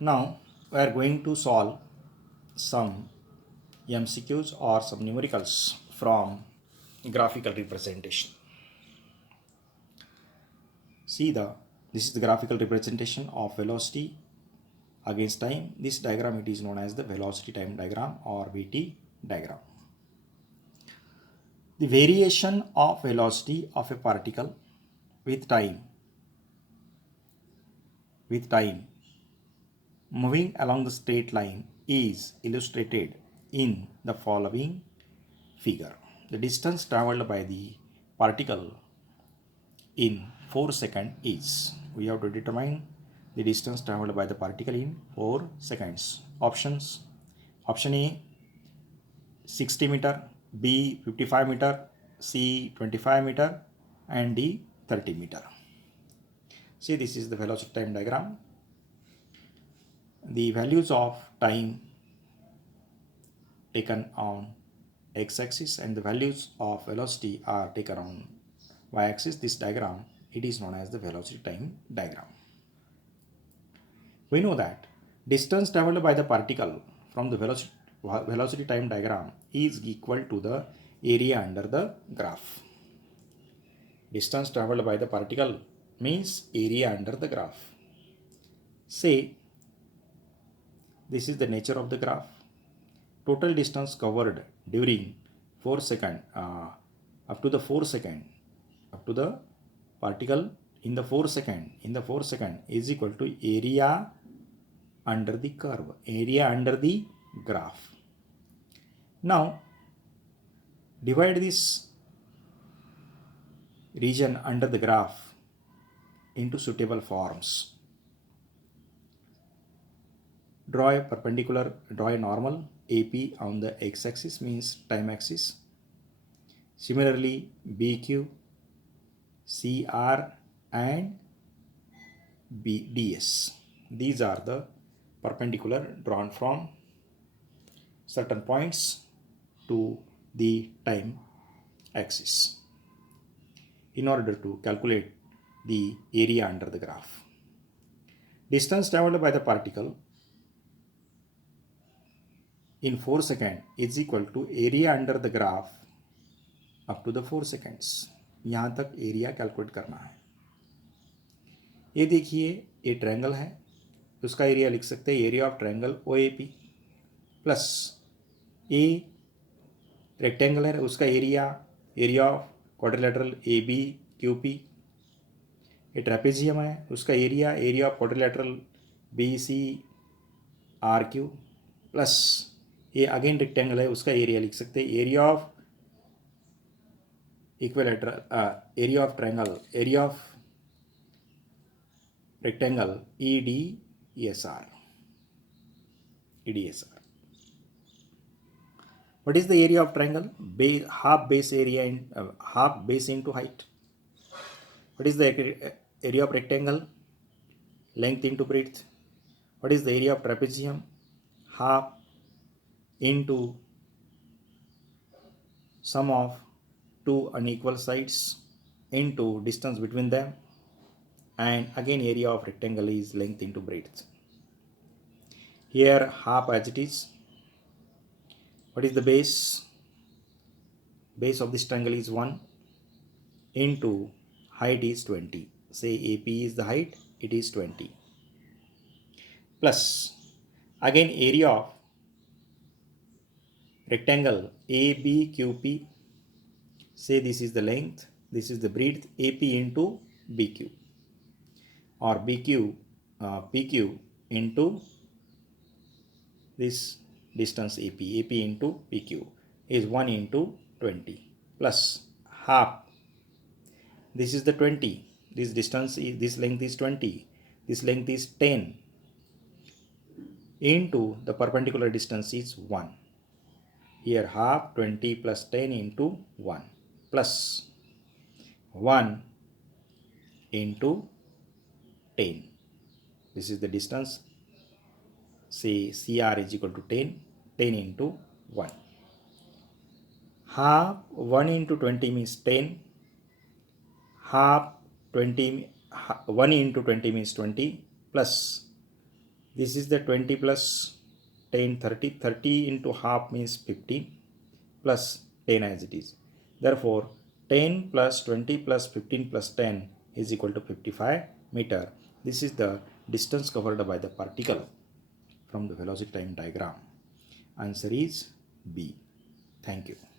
Now we are going to solve some MCQs or some numericals from graphical representation. See this is the graphical representation of velocity against time. This diagram it is known as the velocity time diagram or VT diagram. The variation of velocity of a particle with time moving along the straight line is illustrated in the following figure. The distance traveled by the particle in 4 seconds is. We have to determine the distance traveled by the particle in 4 seconds. Options. Option A 60 meter, B 55 meter, C 25 meter and D 30 meter. See, this is the velocity time diagram. The values of time taken on x-axis and the values of velocity are taken on y-axis. This diagram it is known as the velocity time diagram. We know that distance traveled by the particle from the velocity time diagram is equal to the area under the graph. Distance traveled by the particle means area under the graph. Say this is the nature of the graph. Total distance covered during 4 second up to the particle in the 4 second is equal to area under the curve, area under the graph. Now divide this region under the graph into suitable forms. Draw a normal AP on the x-axis means time axis. Similarly, BQ, CR and BDS. These are the perpendicular drawn from certain points to the time axis in order to calculate the area under the graph. Distance traveled by the particle in 4 seconds is equal to area under the graph up to the 4 seconds. यहाँ तक area calculate करना है. ये देखिए ये triangle है, उसका area लिख सकते हैं area of triangle OAP plus a rectangle है उसका एरिया ऑफ क्वाड्रिलेटरल ABQP. ये ट्रेपेजियम है उसका area of quadrilateral BCRQ plus ये अगेन रेक्टेंगल है उसका एरिया लिख सकते हैं area of equilateral area of triangle area of rectangle EDSR. What is the area of triangle? Half base into height. What is the area of rectangle? Length into breadth. What is the area of trapezium? Half into sum of two unequal sides into distance between them, and again area of rectangle is length into breadth. Here half as it is. What is the base? Base of this triangle is 1 into height is 20. Say AP is the height, it is 20. Plus again area of rectangle ABQP. Say this is the length, this is the breadth, AP into BQ or PQ into this distance AP into PQ is 1 into 20 plus half. This is the 20. This distance is, this length is 20. This length is 10 into the perpendicular distance is 1. Here half 20 plus 10 into 1 plus 1 into 10. This is the distance. Say CR is equal to 10 into 1. Half 1 into 20 means 10. Half 1 into 20 means 20 plus This is the 20 plus 10, 30. 30 into half means 15 plus 10 as it is. Therefore, 10 plus 20 plus 15 plus 10 is equal to 55 meter. This is the distance covered by the particle from the velocity time diagram. Answer is B. Thank you.